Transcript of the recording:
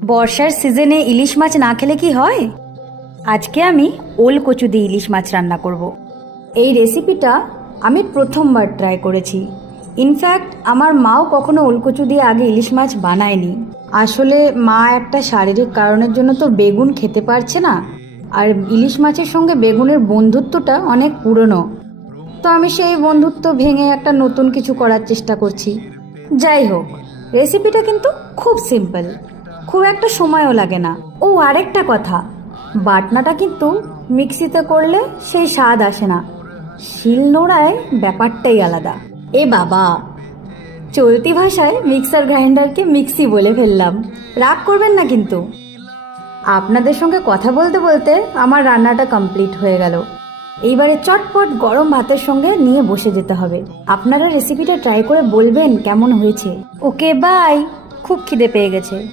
বর্ষার সিজনে ইলিশ মাছ না খেলে কি হয়? আজকে আমি ওল কচু দিয়ে ইলিশ মাছ রান্না করব। এই রেসিপিটা আমি প্রথমবার ট্রাই করেছি। ইনফ্যাক্ট আমার মাও কখনো ওল কচু দিয়ে আগে ইলিশ মাছ বানায়নি। আসলে মা একটা শারীরিক কারণের জন্য তো বেগুন খেতে পারছে না, আর ইলিশ মাছের সঙ্গে বেগুনের বন্ধুত্বটা অনেক পুরনো। তো আমি সেই বন্ধুত্ব ভেঙে একটা নতুন কিছু করার চেষ্টা করছি। যাই হোক, রেসিপিটা কিন্তু খুব সিম্পল, খুব একটা সময়ও লাগে না। ও আরেকটা কথা, বাটনাটা কিন্তু মিক্সিতে করলে সেই স্বাদ আসে না, শিলনোড়ায় ব্যাপারটাই আলাদা। এ বাবা, চলতি ভাষায় মিক্সার গ্রাইন্ডারকে মিক্সি বলে ফেললাম, রাগ করবেন না কিন্তু। আপনাদের সঙ্গে কথা বলতে বলতে আমার রান্নাটা কমপ্লিট হয়ে গেল। এইবারে চটপট গরম ভাতের সঙ্গে নিয়ে বসে যেতে হবে। আপনারা রেসিপিটা ট্রাই করে বলবেন কেমন হয়েছে। ওকে, বাই। খুব খিদে পেয়ে গেছে।